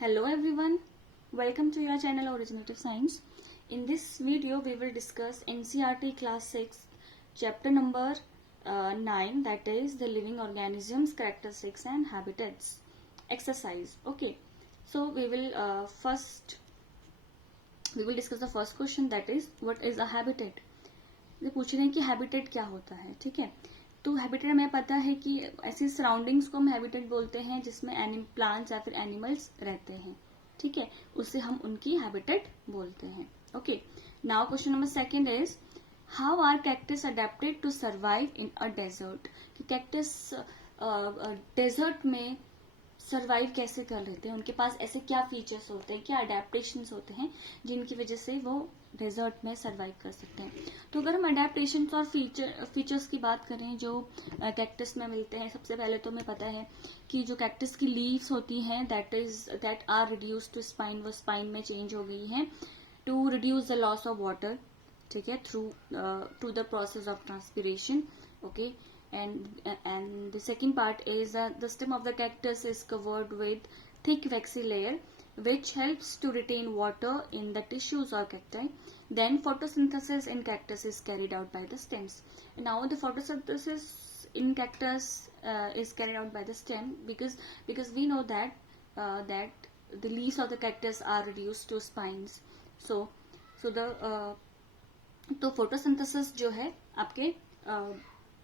Hello everyone, welcome to your channel Originative Science. In this video we will discuss NCERT class 6 chapter number 9, that is the living organisms, characteristics and habitats exercise. Okay, so we will discuss the first question, that is what is a habitat. ये पूछ रहे हैं कि habitat क्या होता है. ठीक है, तो हैबिटेट हमें पता है कि ऐसी सराउंडिंग्स को हम हैबिटेट बोलते हैं जिसमें प्लांट्स या फिर एनिमल्स रहते हैं. ठीक है, उससे हम उनकी हैबिटेट बोलते हैं. Okay, now question number second is how are cactus adapted to survive in a desert. कि कैक्टस डेजर्ट में सर्वाइव कैसे कर लेते हैं, उनके पास ऐसे क्या फीचर्स होते हैं, क्या अडेप्टेशंस होते हैं जिनकी वजह से वो डेजर्ट में सर्वाइव कर सकते हैं. तो अगर हम अडेप्टेशंस और फीचर्स की बात करें जो कैक्टस में मिलते हैं, सबसे पहले तो हमें पता है कि जो कैक्टस की लीव्स होती हैं that are reduce to spine, वो स्पाइन में चेंज हो गई हैं to reduce the loss of water. ठीक है, through the process of transpiration. Okay, and the second part is the stem of the cactus is covered with thick waxy layer which helps to retain water in the tissues or cacti. Then photosynthesis in cactus is carried out by the stems. And now the photosynthesis in cactus is carried out by the stem because we know that the leaves of the cactus are reduced to spines. So the तो photosynthesis जो है आपके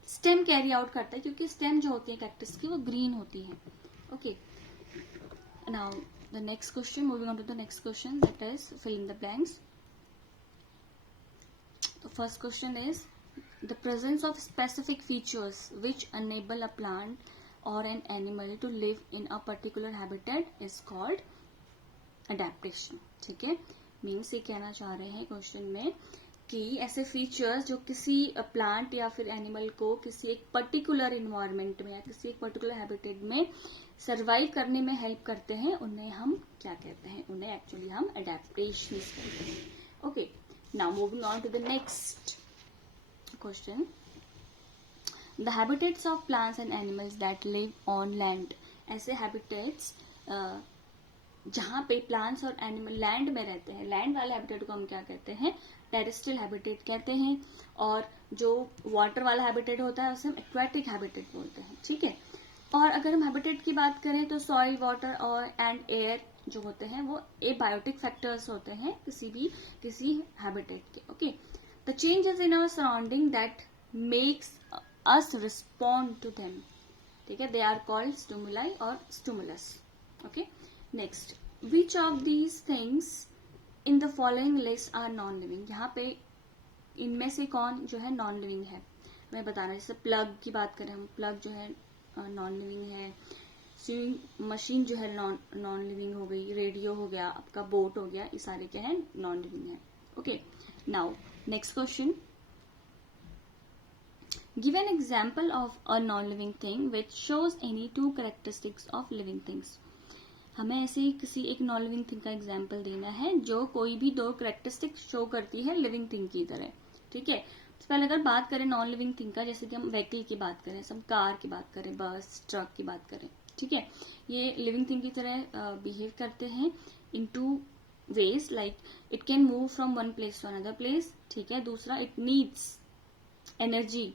stem carry out करता है, क्योंकि stem जो होती है कैक्टस की वो ग्रीन होती है. Okay, now the next question, moving on to the next question, that is fill in the blanks. The first question is the presence of specific features which enable a plant or an animal to live in a particular habitat is called adaptation. ठीक है, means ये कहना चाह रहे हैं question में कि ऐसे फीचर्स जो किसी प्लांट या फिर एनिमल को किसी एक पर्टिकुलर इन्वायरमेंट में या किसी एक पर्टिकुलर हैबिटेट में सर्वाइव करने में हेल्प करते हैं, उन्हें हम क्या कहते हैं, उन्हें एक्चुअली हम अडेप्टेशंस कहते हैं. Okay, now moving on to the next question. The habitats of plants and animals that live on land. ऐसे हैबिटेट्स जहां पे प्लांट्स और एनिमल लैंड में रहते हैं, लैंड वाले हैबिटेट को हम क्या कहते हैं, टेरेस्ट्रियल हैबिटेट कहते हैं. और जो वाटर वाला हैबिटेट होता है उसे हम एक्वेटिक हैबिटेट बोलते हैं. ठीक है, और अगर हम हैबिटेट की बात करें तो सॉइल, वाटर और एंड एयर जो होते हैं वो एबायोटिक फैक्टर्स होते हैं किसी हैबिटेट के. Okay, the changes in our surrounding that makes us respond to them. ठीक है, दे आर कॉल्ड स्टिमुलाई और stimulus. Okay, next, which of these things in the following list are non living. यहाँ पे इनमें से कौन जो है नॉन लिविंग है मैं बताना. जैसे प्लग की बात करें हम, प्लग जो है नॉन लिविंग है. स्विमिंग मशीन जो है नॉन लिविंग हो गई. रेडियो हो गया, आपका बोट हो गया, ये सारे क्या है, नॉन लिविंग है. Okay, now next question. Give an example of a non living thing which shows any two characteristics of living things. हमें ऐसे किसी एक नॉन लिविंग थिंग का एग्जाम्पल देना है जो कोई भी दो कैरेक्टरिस्टिक शो करती है लिविंग थिंग की तरह. ठीक है, तो पहले अगर बात करें नॉन लिविंग थिंग का, जैसे कि हम व्हीकल की बात करें, सब कार की बात करें, बस, ट्रक की बात करें. ठीक है, ये लिविंग थिंग की तरह बिहेव करते हैं in two ways, like it can move from one place to another place. ठीक है, दूसरा it needs energy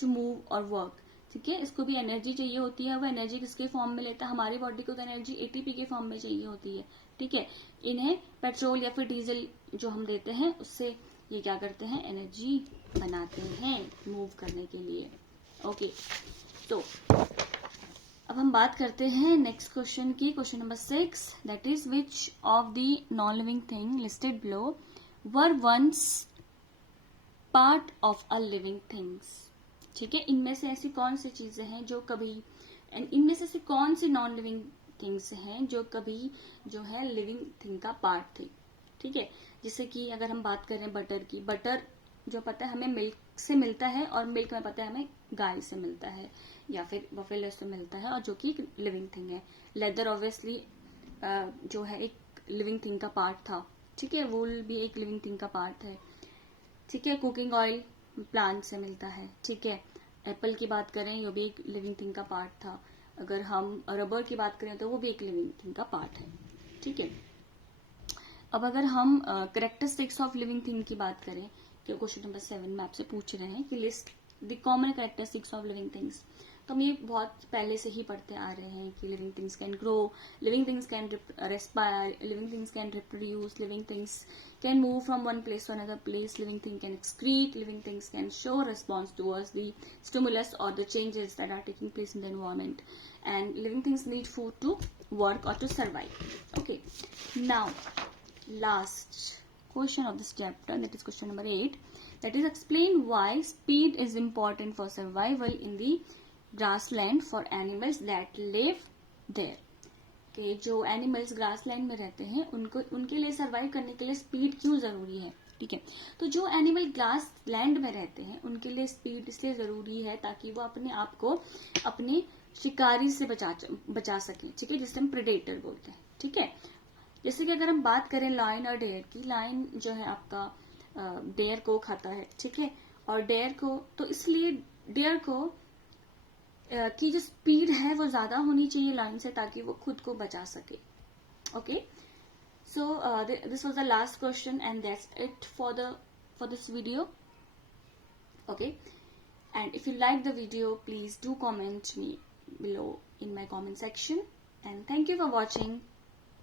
to move और वर्क. ठीक है, इसको भी एनर्जी चाहिए होती है. वो एनर्जी किसके फॉर्म में लेता है, हमारी बॉडी को तो एनर्जी एटीपी के फॉर्म में चाहिए होती है. ठीक है, इन्हें पेट्रोल या फिर डीजल जो हम देते हैं उससे ये क्या करते हैं, एनर्जी बनाते हैं मूव करने के लिए. ओके, तो अब हम बात करते हैं नेक्स्ट क्वेश्चन की. Question number 6, that is which of the non living thing listed below were once part of a living things. ठीक है, इनमें से ऐसी कौन सी चीजें हैं जो कभी, इनमें से ऐसी कौन सी नॉन लिविंग थिंग्स हैं जो कभी जो है लिविंग थिंग का पार्ट थी. ठीक है, जैसे कि अगर हम बात करें बटर की, बटर जो पता है हमें मिल्क से मिलता है, और मिल्क में पता है हमें गाय से मिलता है या फिर बफेलो से मिलता है, और जो कि एक लिविंग थिंग है. लेदर ऑब्वियसली जो है एक लिविंग थिंग का पार्ट था. ठीक है, वूल भी एक लिविंग थिंग का पार्ट है. ठीक है, कुकिंग ऑयल प्लांट से मिलता है. ठीक है, एप्पल की बात करें, ये भी एक लिविंग थिंग का पार्ट था. अगर हम रबर की बात करें तो वो भी एक लिविंग थिंग का पार्ट है. ठीक है। अब अगर हम कैरेक्टरिस्टिक्स ऑफ लिविंग थिंग की बात करें, कि क्वेश्चन नंबर 7 में आपसे पूछ रहे हैं कि list the common characteristics of living things, तो हम ये बहुत पहले से ही पढ़ते आ रहे हैं कि living things can grow, living things can respire, living things can reproduce, living things can move from one place to another place, living thing can excrete, living things can show response towards the stimulus और the changes that are taking place in the environment, and living things need food to work or to survive. Okay, now last question of this chapter, that is question number 8, that is explain why speed is important for survival in the grassland for animals that live there. कि जो animals grassland में रहते हैं उनके लिए survive करने के लिए स्पीड क्यों जरूरी है, ठीक है। तो जो एनिमल ग्रास लैंड में रहते हैं उनके लिए स्पीड इसलिए जरूरी है ताकि वो अपने आप को अपने शिकारी से बचा सके, ठीक है, जिसे हम प्रेडेटर बोलते हैं, ठीक है। जैसे कि अगर हम बात करें लायन और डेयर की, लायन जो है आपका डेयर को खाता है, ठीक है, और डेयर को, तो इसलिए डेयर को की जो स्पीड है वो ज्यादा होनी चाहिए लायन से ताकि वो खुद को बचा सके। Okay, so this was the last question and that's it for this video. Okay, and if you like the video, please do comment me below in my comment section, and thank you for watching.